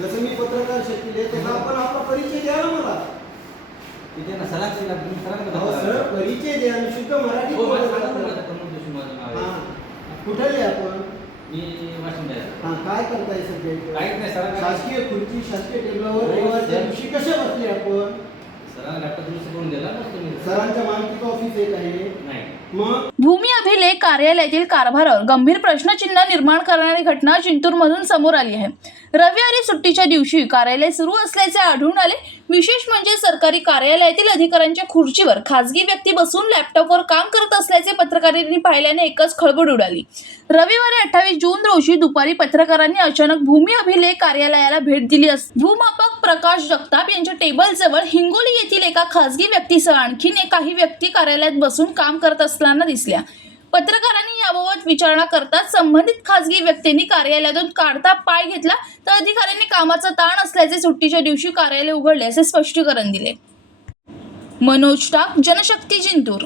जसं मी पत्रकार शक्तीले तसं आपण आपला परिचय द्या ना मला. तिथे ना सरांची सर परिचय द्या आणि शुद्ध मराठी कुठले आपण काय करताय सध्या शासकीय खुर्ची शासकीय टेबलावर रविवारच्या दिवशी कशा बसले आपण. सरांच्या मालकीचं ऑफिस एक आहे. मग भूमी अभिलेख कार्यालयातील कारभारावर गंभीर प्रश्नचिन्ह निर्माण करणारी घटना जिंतूरमधून समोर आली आहे. रविवारी सुट्टीच्या दिवशी कार्यालय सुरू असल्याचे आढळून आले. विशेष म्हणजे सरकारी कार्यालयातील अधिकाऱ्यांच्या खुर्चीवर खासगी व्यक्ती बसून लॅपटॉपवर काम करत असल्याचे पत्रकारांनी पाहिल्याने एकच खळबळ उडाली. रविवारी 28 जून रोजी दुपारी पत्रकारांनी अचानक भूमी अभिलेख कार्यालयाला भेट दिली असता भूमापक प्रकाश जगताप यांच्या टेबलजवळ हिंगोली येथील एका खासगी व्यक्तीसह आणखीन काही व्यक्ती कार्यालयात बसून काम करत असताना दिसल्या. पत्रकारांनी याबाबत विचारणा करताच संबंधित खासगी व्यक्तींनी कार्यालयातून काढता पाय घेतला तर अधिकाऱ्यांनी कामाचा ताण असल्याचे सुट्टीच्या दिवशी कार्यालय उघडले असे स्पष्टीकरण दिले. मनोज टाक, जनशक्ती, जिंतूर.